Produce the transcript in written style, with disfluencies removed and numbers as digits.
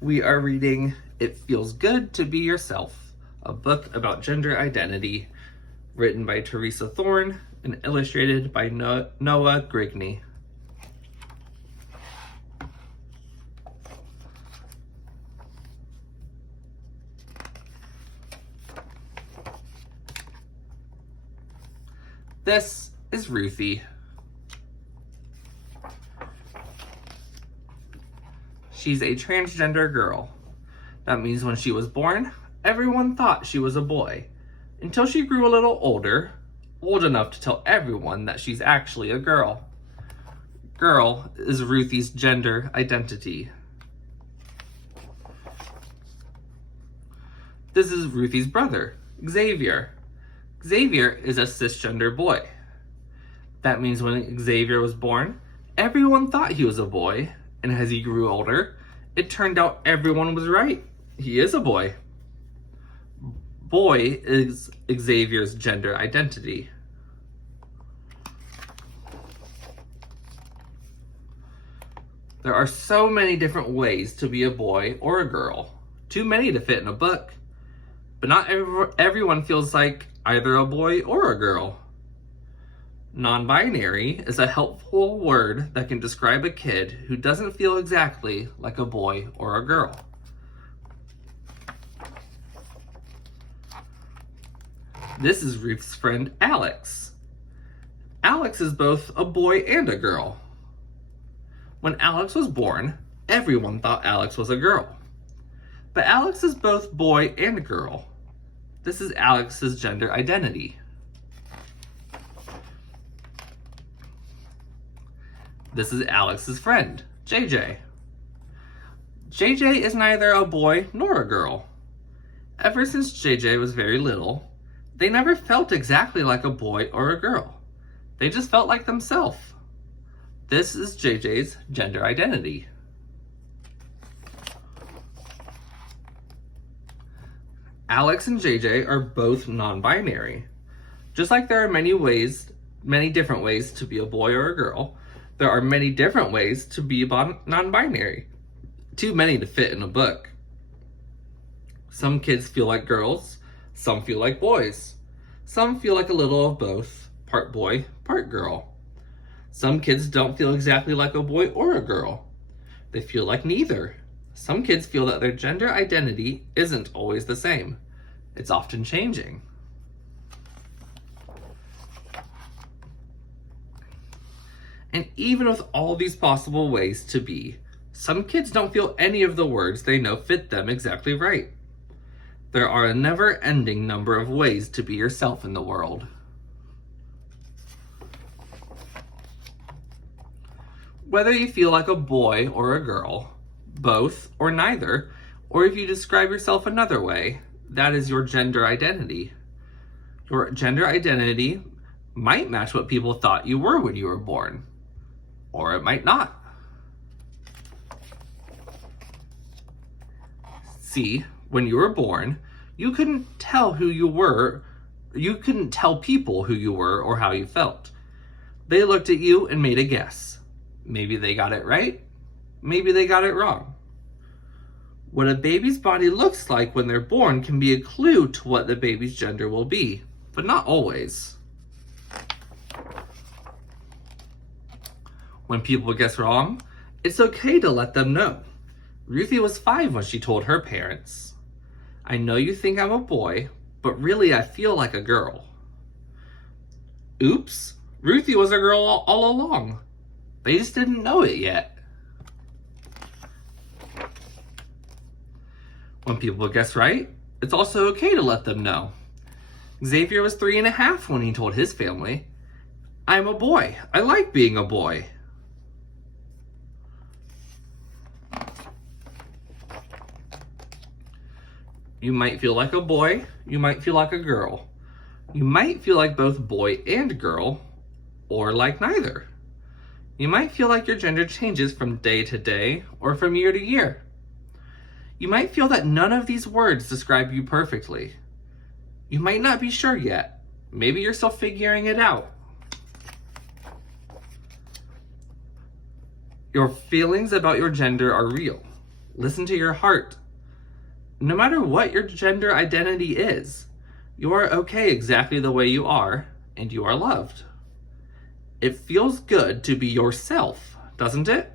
We are reading It Feels Good to Be Yourself, a book about gender identity, written by Teresa Thorne and illustrated by Noah Grigney. This is Ruthie. She's a transgender girl. That means when she was born, everyone thought she was a boy, until she grew a little older, old enough to tell everyone that she's actually a girl. Girl is Ruthie's gender identity. This is Ruthie's brother, Xavier. Xavier is a cisgender boy. That means when Xavier was born, everyone thought he was a boy, and as he grew older, it turned out everyone was right. He is a boy. Boy is Xavier's gender identity. There are so many different ways to be a boy or a girl. Too many to fit in a book. But not everyone feels like either a boy or a girl. Non-binary is a helpful word that can describe a kid who doesn't feel exactly like a boy or a girl. This is Ruth's friend Alex. Alex is both a boy and a girl. When Alex was born, everyone thought Alex was a girl. But Alex is both boy and girl. This is Alex's gender identity. This is Alex's friend, JJ. JJ is neither a boy nor a girl. Ever since JJ was very little, they never felt exactly like a boy or a girl. They just felt like themselves. This is JJ's gender identity. Alex and JJ are both non-binary. Just like there are many different ways to be a boy or a girl, there are many different ways to be non-binary. Too many to fit in a book. Some kids feel like girls, some feel like boys. Some feel like a little of both, part boy, part girl. Some kids don't feel exactly like a boy or a girl. They feel like neither. Some kids feel that their gender identity isn't always the same. It's often changing. And even with all these possible ways to be, some kids don't feel any of the words they know fit them exactly right. There are a never-ending number of ways to be yourself in the world. Whether you feel like a boy or a girl, both or neither, or if you describe yourself another way, that is your gender identity. Your gender identity might match what people thought you were when you were born, or it might not. See, when you were born, you couldn't tell who you were. You couldn't tell people who you were or how you felt. They looked at you and made a guess. Maybe they got it right. Maybe they got it wrong. What a baby's body looks like when they're born can be a clue to what the baby's gender will be, but not always. When people guess wrong, it's okay to let them know. Ruthie was 5 when she told her parents, "I know you think I'm a boy, but really I feel like a girl." Oops, Ruthie was a girl all along. They just didn't know it yet. When people guess right, it's also okay to let them know. Xavier was 3.5 when he told his family, "I'm a boy. I like being a boy." You might feel like a boy, you might feel like a girl. You might feel like both boy and girl, or like neither. You might feel like your gender changes from day to day or from year to year. You might feel that none of these words describe you perfectly. You might not be sure yet. Maybe you're still figuring it out. Your feelings about your gender are real. Listen to your heart. No matter what your gender identity is, you are okay exactly the way you are, and you are loved. It feels good to be yourself, doesn't it?